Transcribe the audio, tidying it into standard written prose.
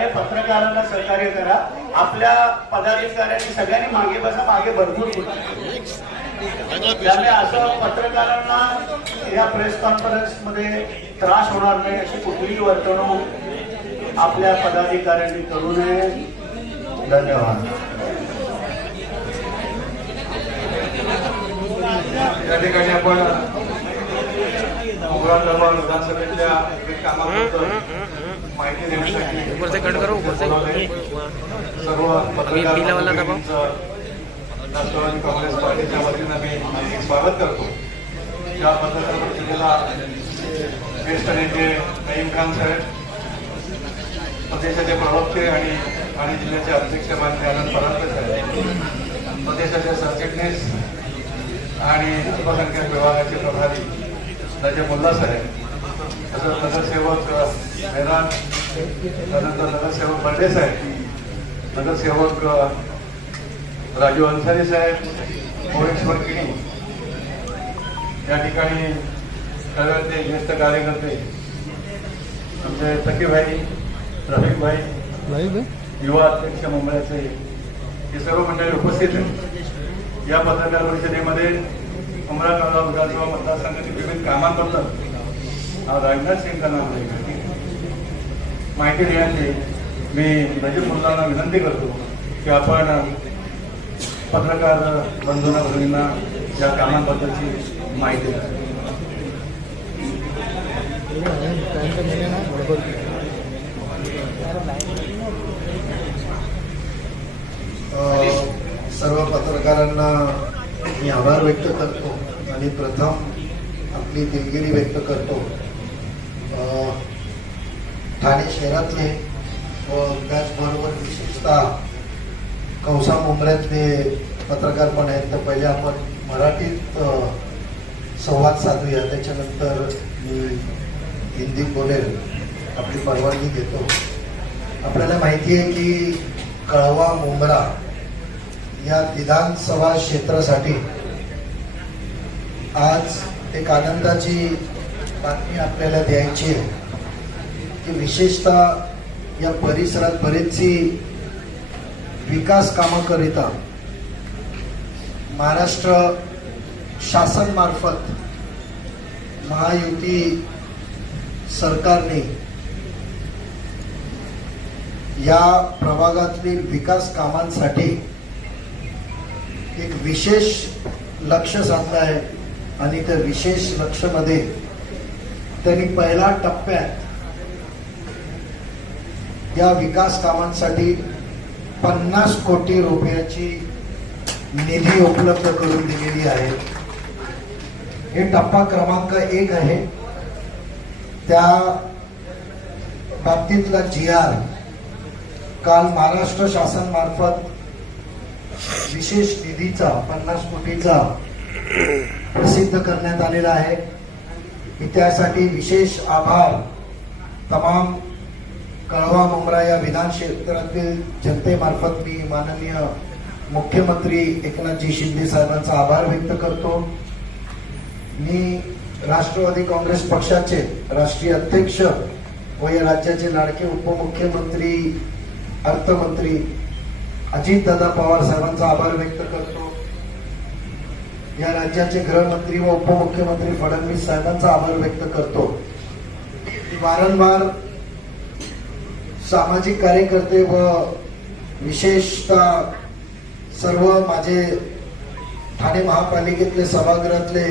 आहे, पत्रकारांना सहकार्य करा. आपल्या पदाधिकाऱ्यांनी सगळ्यांनी मागे बसा, मागे भरपूर त्यामुळे असं पत्रकारांना या प्रेस कॉन्फरन्स मध्ये त्रास होणार नाही अशी कुठलीही वर्तणूक आपल्या पदाधिकाऱ्यांनी करू नये. धन्यवाद. या ठिकाणी आपण विधानसभेतल्या कामाबद्दल माहिती देण्यासाठी सर्व राष्ट्रवादी काँग्रेस पार्टीच्या वतीनं मी स्वागत करतो. या पत्रकार परिषदेला ज्येष्ठ नेते नईम खान साहेब, प्रदेशाचे प्रवक्ते आणि जिल्ह्याचे अध्यक्ष माननीय आनंद परांजपे साहेब, प्रदेशाचे सरचिटणीस आणि अल्पसंख्याक विभागाचे प्रभारी राजे मुल्ला साहेब, तसंच नगरसेवक हैरान, त्यानंतर नगरसेवक बर्डे साहेब, नगरसेवक राजू अन्सारी साहेब, मोरेश्वर किणी, या ठिकाणी सगळ्यांचे ज्येष्ठ कार्यकर्ते आमचे सखीभाई, रफिकभाई, युवा अध्यक्ष मुंबईचे, हे सर्व मंडळी उपस्थित आहेत. या पत्रकार परिषदेमध्ये उमरा विधानसभा मतदारसंघातील विविध कामांबद्दल राजनाथ सिंग यांना माहिती देण्याची मी नजीब मुल्लांना विनंती करतो की आपण पत्रकार बंधूंना भगिनींना या कामांबद्दलची माहिती द्या. सर्व पत्रकारांना मी आभार व्यक्त करतो आणि प्रथम आपली दिलगिरी व्यक्त करतो. ठाणे शहरातले व त्याचबरोबर विशेषतः कौसा मुंबऱ्यातले पत्रकार पण आहेत. तर पहिले आपण मराठीत संवाद साधूया, त्याच्यानंतर मी हिंदीत बोलेल, आपली परवानगी घेतो. आपल्याला माहिती आहे की कळवा मुंब्रा या विधानसभा क्षेत्रासाठी आज एक आनंदाची बातमी आपल्याला द्यायची आहे की विशेषतः या परिसरात बरीचशी विकास कामाकरिता महाराष्ट्र शासन मार्फत महायुती सरकारने या प्रभागातील विकास कामांसाठी एक विशेष लक्ष साधलं आहे आणि त्या विशेष लक्ष्यामध्ये त्यांनी पहिल्या टप्प्यात या विकास कामांसाठी 50 कोटी रुपयाची निधी उपलब्ध करून दिलेली आहे. हे टप्पा क्रमांक 1 आहे. त्या बाबतीतला GR काल महाराष्ट्र शासन मार्फत विशेष निधीचा 50 कोटीचा प्रसिद्ध करण्यात आलेला आहे. त्यासाठी विशेष आभार तमाम कळवा मुंब्रा या विधान क्षेत्रातील जनतेमार्फत मी माननीय मुख्यमंत्री एकनाथजी शिंदे साहेबांचा आभार व्यक्त करतो. मी राष्ट्रवादी काँग्रेस पक्षाचे राष्ट्रीय अध्यक्ष व या राज्याचे लाडके उपमुख्यमंत्री अर्थमंत्री अजितदादा पवार साहेबांचा आभार व्यक्त करतो. या राज्याचे गृहमंत्री व उपमुख्यमंत्री फडणवीस साहेबांचा आभार व्यक्त करतो. वारंवार सामाजिक कार्यकर्ते व विशेषतः सर्व माझे ठाणे महापालिकेतले सभागृहातले